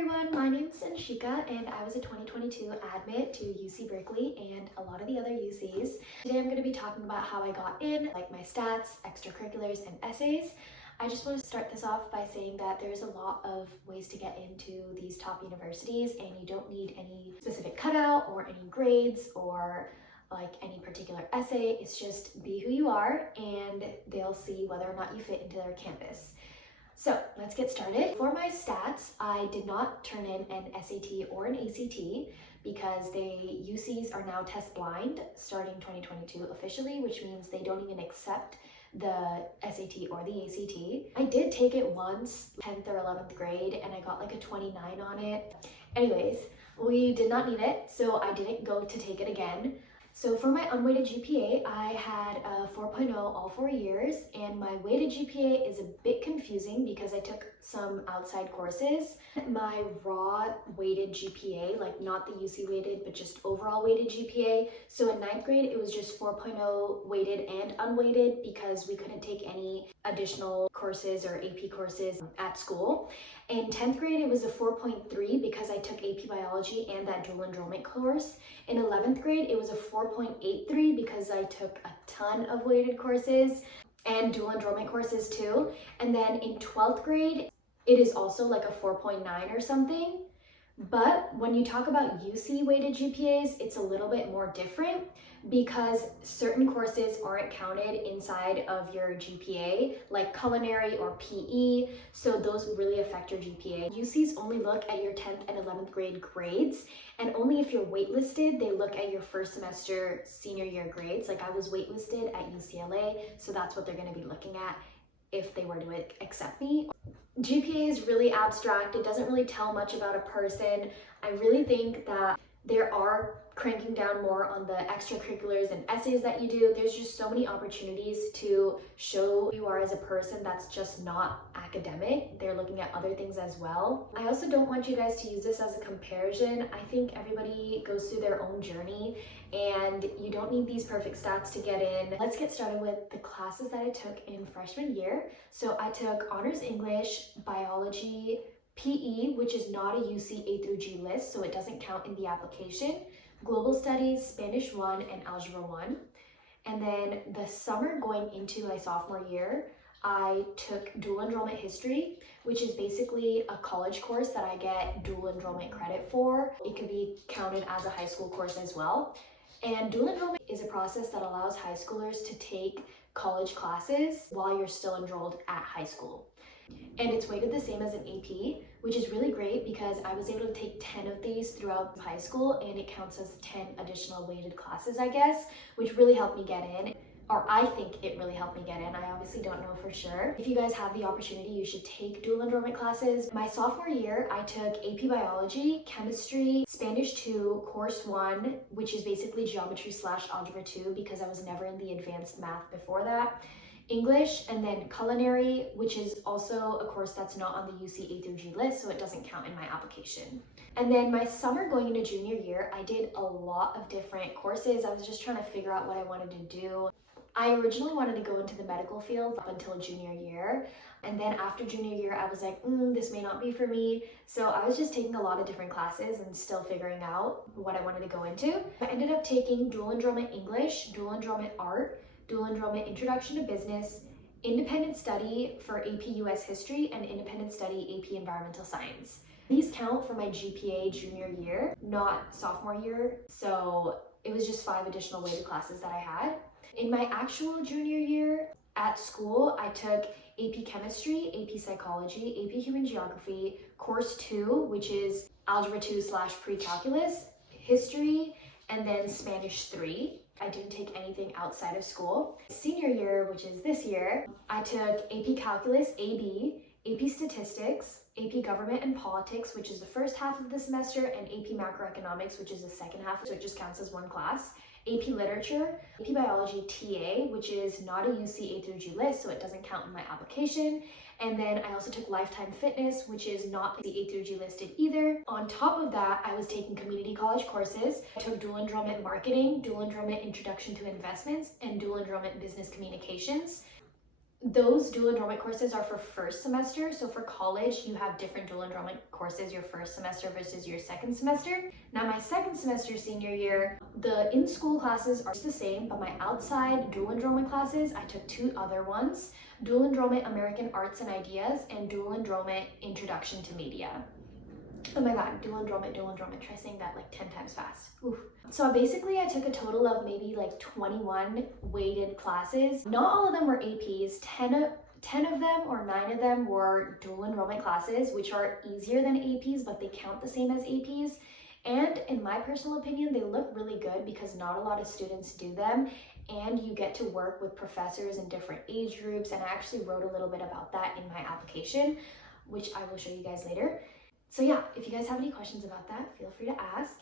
everyone, my name is Anshika and I was a 2022 admit to UC Berkeley and a lot of the other UCs. Today I'm going to be talking about how I got in, like my stats, extracurriculars, and essays. I just want to start this off by saying that there's a lot of ways to get into these top universities and you don't need any specific cutout or any grades or like any particular essay. It's just be who you are and they'll see whether or not you fit into their campus. So let's get started. For my stats, I did not turn in an SAT or an ACT because UCs are now test blind starting 2022 officially, which means they don't even accept the SAT or the ACT. I did take it once, 10th or 11th grade, and I got like a 29 on it. Anyways, we did not need it, so I didn't go to take it again. So for my unweighted GPA, I had a 4.0 all 4 years, and my weighted GPA is a bit confusing because I took some outside courses. My raw weighted GPA, like not the UC weighted, but just overall weighted GPA. So in 9th grade, it was just 4.0 weighted and unweighted because we couldn't take any additional courses or AP courses at school. In 10th grade, it was a 4.3 because I took AP biology and that dual enrollment course. In 11th grade, it was a 4.83 because I took a ton of weighted courses and dual enrollment courses too. And then in 12th grade, it is also like a 4.9 or something. But when you talk about UC weighted GPAs, it's a little bit more different because certain courses aren't counted inside of your GPA, like culinary or PE, so those really affect your GPA. UCs only look at your 10th and 11th grade grades, and only if you're waitlisted, they look at your first semester senior year grades. Like I was waitlisted at UCLA, so that's what they're going to be looking at if they were to accept me. GPA is really abstract. It doesn't really tell much about a person. I really think that there are cranking down more on the extracurriculars and essays that you do. There's just so many opportunities to show who you are as a person that's just not academic. They're looking at other things as well. I also don't want you guys to use this as a comparison. I think everybody goes through their own journey and you don't need these perfect stats to get in. Let's get started with the classes that I took in freshman year. So I took honors English, biology, PE, which is not a UC A through G list, so it doesn't count in the application, global studies, Spanish 1, and algebra 1. And then the summer going into my sophomore year, I took dual enrollment history, which is basically a college course that I get dual enrollment credit for. It could be counted as a high school course as well. And dual enrollment is a process that allows high schoolers to take college classes while you're still enrolled at high school. And it's weighted the same as an AP, which is really great because I was able to take 10 of these throughout high school and it counts as 10 additional weighted classes, I guess, which really helped me get in. Or I think it really helped me get in. I obviously don't know for sure. If you guys have the opportunity, you should take dual enrollment classes. My sophomore year, I took AP Biology, Chemistry, Spanish 2, Course 1, which is basically Geometry / Algebra 2 because I was never in the advanced math before that. English, and then culinary, which is also a course that's not on the UC A through G list, so it doesn't count in my application. And then my summer going into junior year, I did a lot of different courses. I was just trying to figure out what I wanted to do. I originally wanted to go into the medical field up until junior year. And then after junior year, I was like, this may not be for me. So I was just taking a lot of different classes and still figuring out what I wanted to go into. I ended up taking dual enrollment English, dual enrollment art, dual enrollment Introduction to Business, independent study for AP US History, and independent study AP Environmental Science. These count for my GPA junior year, not sophomore year, so it was just 5 additional weighted classes that I had. In my actual junior year at school, I took AP Chemistry, AP Psychology, AP Human Geography, Course 2, which is Algebra 2 / Pre-Calculus, History, and then Spanish 3. I didn't take anything outside of school. Senior year, which is this year, I took AP Calculus, AB, AP Statistics, AP Government and Politics, which is the first half of the semester, and AP Macroeconomics, which is the second half, so it just counts as one class. AP Literature, AP Biology TA, which is not a UC A through G list, so it doesn't count in my application. And then I also took Lifetime Fitness, which is not the A through G listed either. On top of that, I was taking community college courses. I took dual enrollment marketing, dual enrollment introduction to investments, and dual enrollment business communications. Those dual enrollment courses are for first semester. So for college, you have different dual enrollment courses your first semester versus your second semester. Now my second semester senior year, the in-school classes are the same, but my outside dual enrollment classes, I took 2 other ones: dual enrollment American Arts and Ideas and dual enrollment Introduction to Media. Oh my god, dual enrollment, try saying that like 10 times fast. Oof. So basically I took a total of maybe like 21 weighted classes. Not all of them were APs. 10 of them or 9 of them were dual enrollment classes, which are easier than APs, but they count the same as APs. And in my personal opinion, they look really good because not a lot of students do them, and you get to work with professors in different age groups. And I actually wrote a little bit about that in my application, which I will show you guys later. So yeah, if you guys have any questions about that, feel free to ask.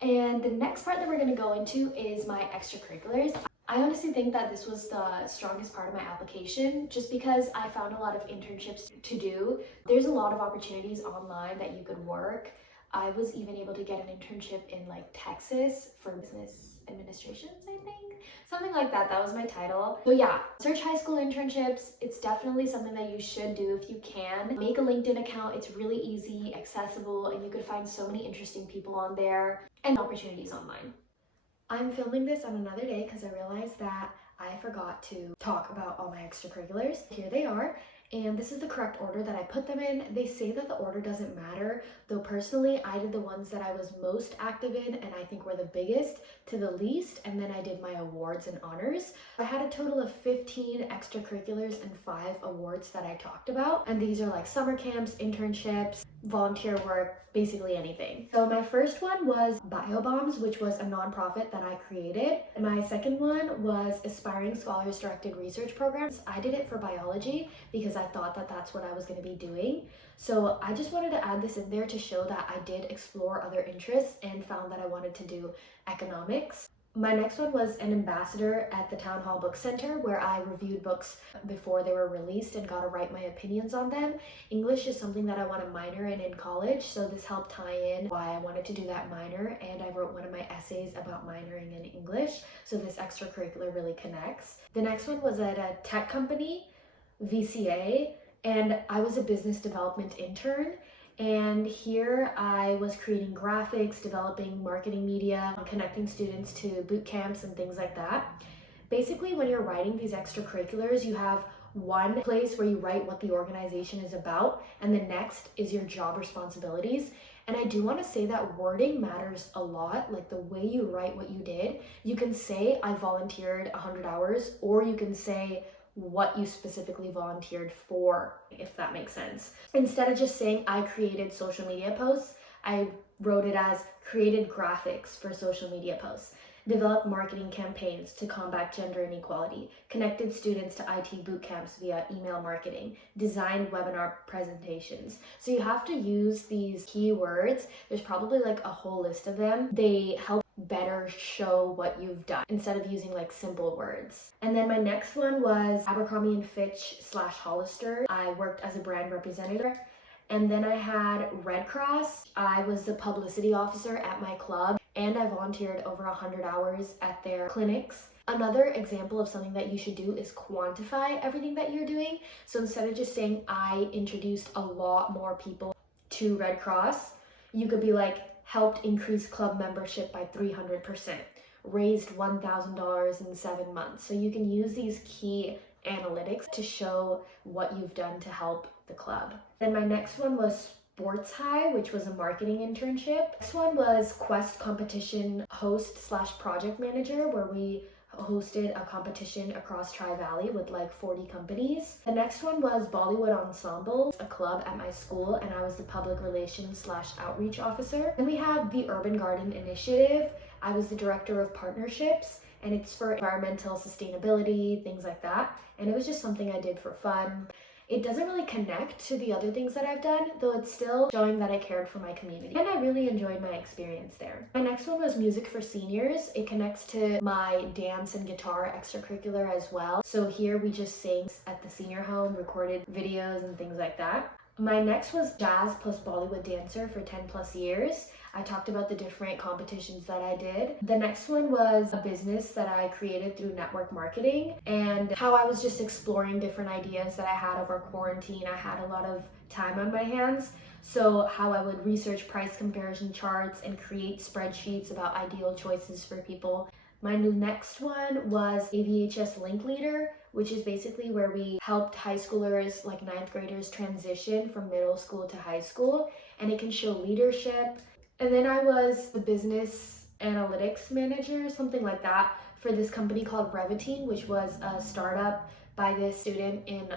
And the next part that we're going to go into is my extracurriculars. I honestly think that this was the strongest part of my application, just because I found a lot of internships to do. There's a lot of opportunities online that you could work. I was even able to get an internship in like Texas for business administrations, I think. Something like that. That was my title. So yeah, search high school internships. It's definitely something that you should do if you can. Make a LinkedIn account. It's really easy, accessible, and you could find so many interesting people on there and opportunities online. I'm filming this on another day because I realized that I forgot to talk about all my extracurriculars. Here they are. And this is the correct order that I put them in. They say that the order doesn't matter, though personally I did the ones that I was most active in and I think were the biggest to the least, and then I did my awards and honors. I had a total of 15 extracurriculars and 5 awards that I talked about, and these are like summer camps, internships, volunteer work, basically anything. So my first one was BioBombs, which was a nonprofit that I created. And my second one was Aspiring Scholars Directed Research Programs. I did it for biology because I thought that that's what I was going to be doing. So I just wanted to add this in there to show that I did explore other interests and found that I wanted to do economics. My next one was an ambassador at the Town Hall Book Center, where I reviewed books before they were released and got to write my opinions on them. English is something that I want to minor in college, so this helped tie in why I wanted to do that minor, and I wrote one of my essays about minoring in English, so this extracurricular really connects. The next one was at a tech company, VCA, and I was a business development intern. And here I was creating graphics, developing marketing media, connecting students to boot camps and things like that. Basically, when you're writing these extracurriculars, you have one place where you write what the organization is about, and the next is your job responsibilities. And I do want to say that wording matters a lot, like the way you write what you did. You can say, I volunteered 100 hours, or you can say what you specifically volunteered for, if that makes sense. Instead of just saying I created social media posts, I wrote it as created graphics for social media posts, developed marketing campaigns to combat gender inequality, connected students to IT boot camps via email marketing, designed webinar presentations. So you have to use these keywords. There's probably like a whole list of them. They help better show what you've done instead of using like simple words. And then my next one was Abercrombie and Fitch / Hollister. I worked as a brand representative. And then I had Red Cross. I was the publicity officer at my club, and I volunteered over 100 hours at their clinics. Another example of something that you should do is quantify everything that you're doing. So instead of just saying I introduced a lot more people to Red Cross, you could be like, helped increase club membership by 300%, raised $1,000 in 7 months. So you can use these key analytics to show what you've done to help the club. Then my next one was Sports High, which was a marketing internship. Next one was Quest competition host / project manager, where we hosted a competition across Tri-Valley with like 40 companies. The next one was Bollywood Ensemble, a club at my school, and I was the public relations / outreach officer. Then we have the Urban Garden Initiative. I was the director of partnerships, and it's for environmental sustainability, things like that. And it was just something I did for fun. It doesn't really connect to the other things that I've done, though it's still showing that I cared for my community. And I really enjoyed my experience there. My next one was Music for Seniors. It connects to my dance and guitar extracurricular as well. So here we just sang at the senior home, recorded videos and things like that. My next was jazz plus Bollywood dancer for 10 plus years. I talked about the different competitions that I did. The next one was a business that I created through network marketing and how I was just exploring different ideas that I had over quarantine. I had a lot of time on my hands. So how I would research price comparison charts and create spreadsheets about ideal choices for people. My next one was a VHS link leader, which is basically where we helped high schoolers, like ninth graders, transition from middle school to high school, and it can show leadership. And then I was the business analytics manager, something like that, for this company called Revitine, which was a startup by this student in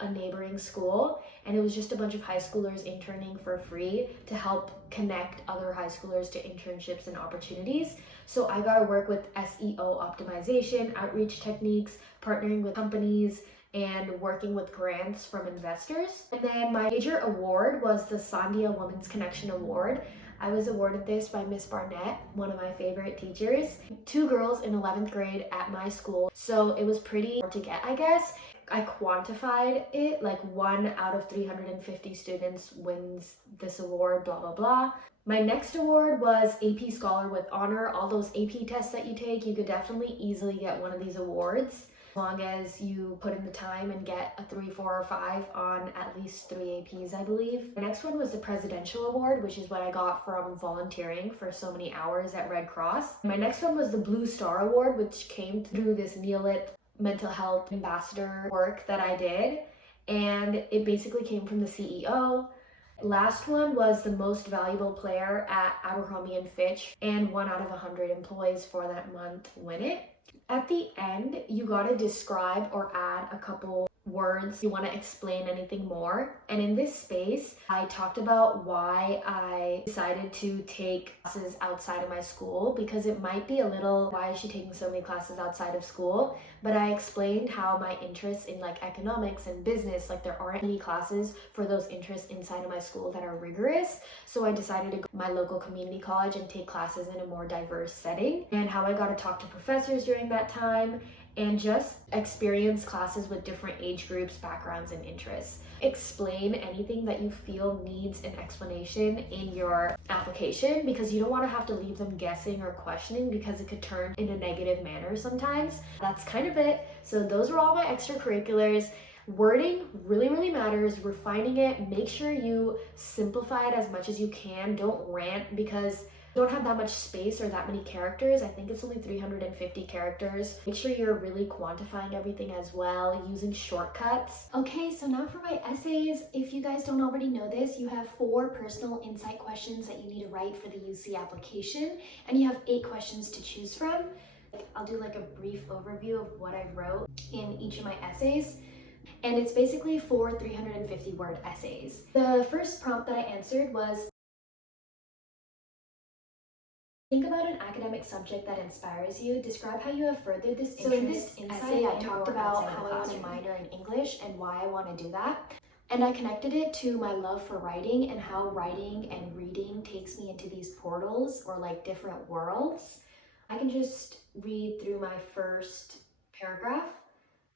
a neighboring school, and it was just a bunch of high schoolers interning for free to help connect other high schoolers to internships and opportunities. So I got to work with SEO optimization, outreach techniques, partnering with companies, and working with grants from investors. And then my major award was the Sandia Women's Connection Award. I was awarded this by Miss Barnett, one of my favorite teachers. 2 girls in 11th grade at my school, so it was pretty hard to get, I guess. I quantified it, like 1 out of 350 students wins this award, blah, blah, blah. My next award was AP Scholar with Honor. All those AP tests that you take, you could definitely easily get one of these awards, as long as you put in the time and get a 3, 4, or 5 on at least 3 APs, I believe. The next one was the Presidential Award, which is what I got from volunteering for so many hours at Red Cross. My next one was the Blue Star Award, which came through this Neolit mental health ambassador work that I did, and it basically came from the CEO. Last one was the most valuable player at Abercrombie & Fitch, and 1 out of 100 employees for that month win it. At the end, you gotta describe or add a couple words. You want to explain anything more. And in this space, I talked about why I decided to take classes outside of my school, because it might be a little, why is she taking so many classes outside of school? But I explained how my interests in like economics and business, like there aren't any classes for those interests inside of my school that are rigorous. So I decided to go to my local community college and take classes in a more diverse setting, and how I got to talk to professors during that time and just experience classes with different age groups, backgrounds, and interests. Explain anything that you feel needs an explanation in your application, because you don't want to have to leave them guessing or questioning, because it could turn in a negative manner sometimes. That's kind of it. So those were all my extracurriculars. Wording really, really matters. Refining it. Make sure you simplify it as much as you can. Don't rant, because you don't have that much space or that many characters. I think it's only 350 characters. Make sure you're really quantifying everything as well, using shortcuts. Okay, so now for my essays. If you guys don't already know this, you have 4 personal insight questions that you need to write for the UC application, and you have 8 questions to choose from. I'll do like a brief overview of what I wrote in each of my essays. And it's basically 4 350-word essays. The first prompt that I answered was, think about an academic subject that inspires you. Describe how you have furthered this interest. So in this essay, I talked about how I want to minor in English and why I want to do that. And I connected it to my love for writing and how writing and reading takes me into these portals or like different worlds. I can just read through my first paragraph.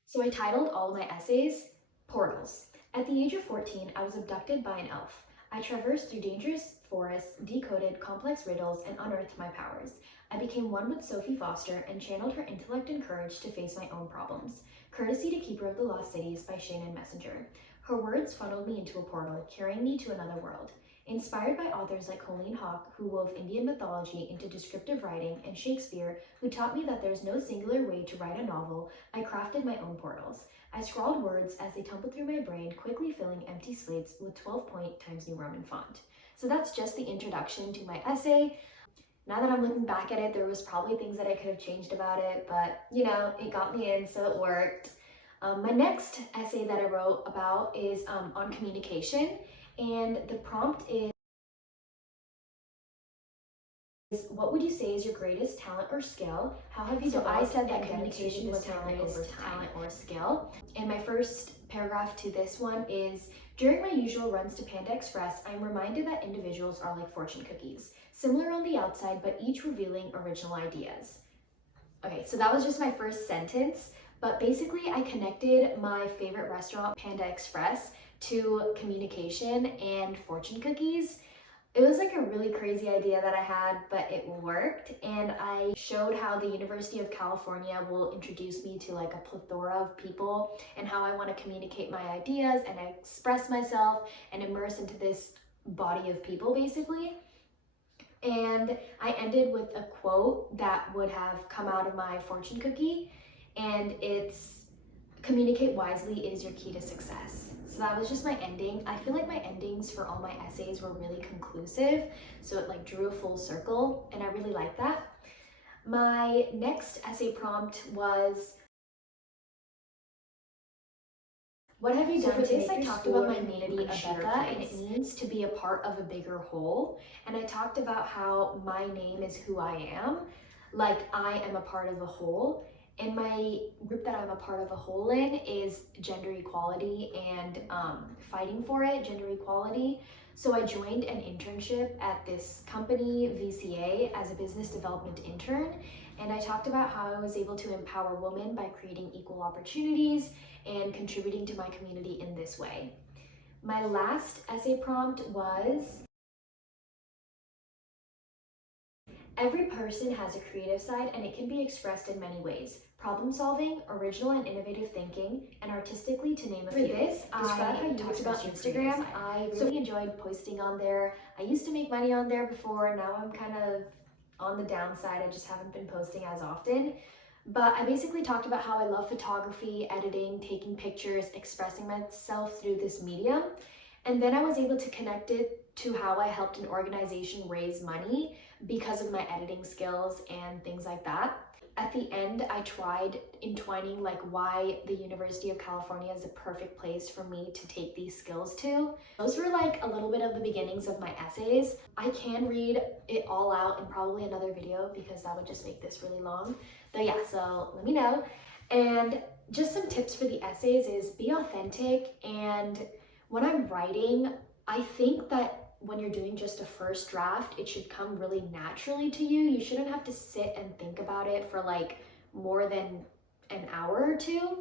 So I titled all of my essays, Portals. At the age of 14, I was abducted by an elf. I traversed through dangerous forests, decoded complex riddles, and unearthed my powers. I became one with Sophie Foster and channeled her intellect and courage to face my own problems. Courtesy to Keeper of the Lost Cities by Shannon Messenger. Her words funneled me into a portal, carrying me to another world. Inspired by authors like Colleen Hawke, who wove Indian mythology into descriptive writing, and Shakespeare, who taught me that there's no singular way to write a novel, I crafted my own portals. I scrawled words as they tumbled through my brain, quickly filling empty slates with 12-point Times New Roman font. So that's just the introduction to my essay. Now that I'm looking back at it, there was probably things that I could have changed about it, but you know, it got me in, so it worked. My next essay that I wrote about is on communication, and the prompt is, what would you say is your greatest talent or skill? How have you developed? So I said that communication was my greatest talent or skill. And my first paragraph to this one is, during my usual runs to Panda Express, I am reminded that individuals are like fortune cookies, similar on the outside, but each revealing original ideas. Okay, so that was just my first sentence, but basically I connected my favorite restaurant, Panda Express, to communication and fortune cookies. It was like a really crazy idea that I had, but it worked. And I showed how the University of California will introduce me to like a plethora of people and how I want to communicate my ideas and express myself and immerse into this body of people basically. And I ended with a quote that would have come out of my fortune cookie, and it's communicate wisely is your key to success. So that was just my ending. I feel like my endings for all my essays were really conclusive, so it like drew a full circle, and I really like that. My next essay prompt was, what have you done to make I talked about my community a better place, and it means to be a part of a bigger whole. And I talked about how my name is who I am, like I am a part of a whole. And my group that I'm a part of a whole in is gender equality and fighting for it, gender equality. So I joined an internship at this company, VCA, as a business development intern. And I talked about how I was able to empower women by creating equal opportunities and contributing to my community in this way. My last essay prompt was, every person has a creative side and it can be expressed in many ways. Problem solving, original and innovative thinking, and artistically, to name a few. For this, I talked about Instagram. I really enjoyed posting on there. I used to make money on there before, now I'm kind of on the downside. I just haven't been posting as often. But I basically talked about how I love photography, editing, taking pictures, expressing myself through this medium. And then I was able to connect it to how I helped an organization raise money because of my editing skills and things like that. At the end, I tried entwining like why the University of California is the perfect place for me to take these skills to. Those were like a little bit of the beginnings of my essays. I can read it all out in probably another video because that would just make this really long. But yeah, so let me know. And just some tips for the essays is be authentic. And when I'm writing, I think that when you're doing just a first draft, it should come really naturally to you. You shouldn't have to sit and think about it for like more than an hour or two.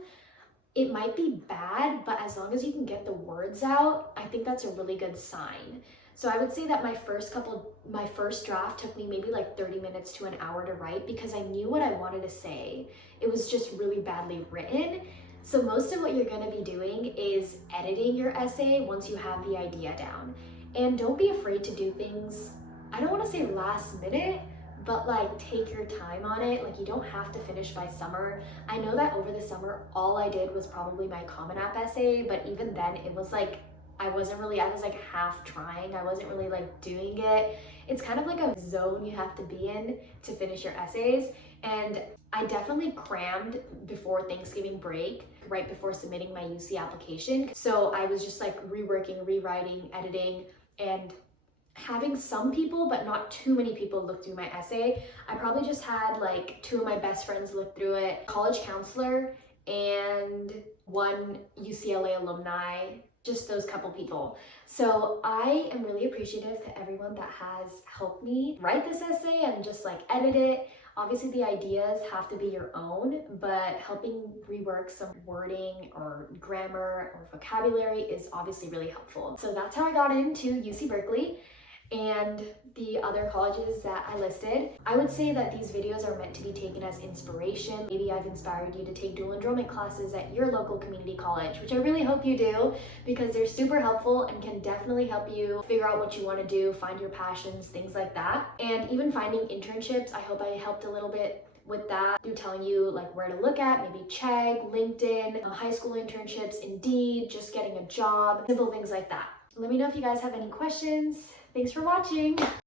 It might be bad, but as long as you can get the words out, I think that's a really good sign. So I would say that my first draft took me maybe like 30 minutes to an hour to write because I knew what I wanted to say. It was just really badly written. So most of what you're gonna be doing is editing your essay once you have the idea down. And don't be afraid to do things, I don't want to say last minute, but like take your time on it. Like you don't have to finish by summer. I know that over the summer, all I did was probably my Common App essay, but even then it was like, I was like half trying. I wasn't really like doing it. It's kind of like a zone you have to be in to finish your essays. And I definitely crammed before Thanksgiving break, right before submitting my UC application. So I was just like reworking, rewriting, editing, and having some people, but not too many people look through my essay. I probably just had like 2 of my best friends look through it, college counselor and 1 UCLA alumni, just those couple people. So I am really appreciative to everyone that has helped me write this essay and just like edit it. Obviously the ideas have to be your own, but helping rework some wording or grammar or vocabulary is obviously really helpful. So that's how I got into UC Berkeley and the other colleges that I listed. I would say that these videos are meant to be taken as inspiration. Maybe I've inspired you to take dual enrollment classes at your local community college, which I really hope you do because they're super helpful and can definitely help you figure out what you want to do, find your passions, things like that. And even finding internships, I hope I helped a little bit with that through telling you like where to look at, maybe Chegg, LinkedIn, high school internships, Indeed, just getting a job, simple things like that. Let me know if you guys have any questions. Thanks for watching.